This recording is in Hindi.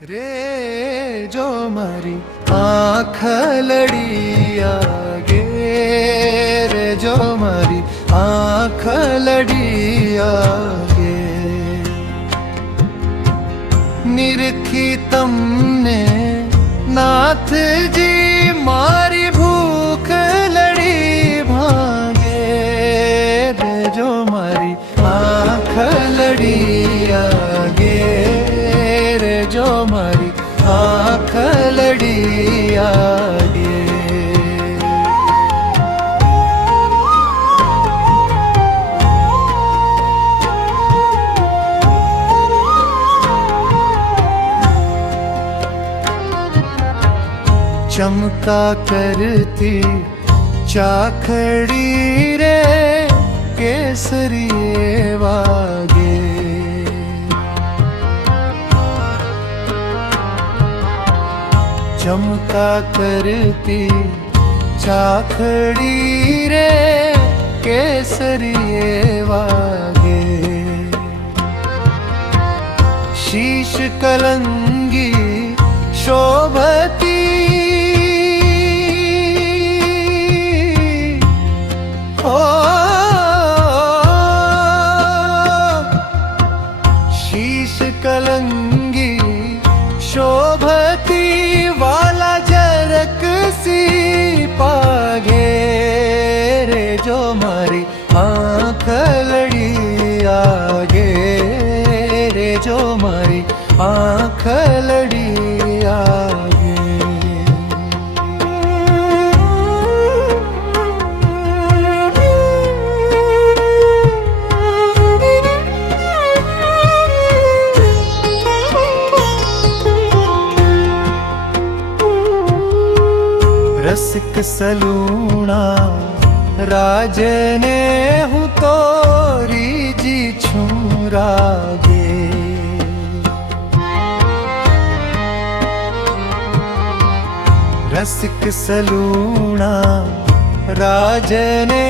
रे जो मारी आँख लड़ी आगे, रे जो मारी आँख लड़ी आगे। निरखी तमने नाथ जी मारी भूख लड़ी भागे, रे जो मारी आँख लड़ी आगे, रे जो मारी आँख लड़ी आगे। चमका करती चाखड़ी रे केसरिए वागे। चमका करती चाखड़ी रे केसरिए वागे। शीश कलंगी शोभती ओ, शीश कलंगी शोभती वाला जरक सी पागे, रे जो मारी आँख लड़ी आगे, रे जो मारी आँख लड़ी आगे। रसिक सलूणा राजने हूँ तोरी जी छुरागे। रसिक सलूणा राजने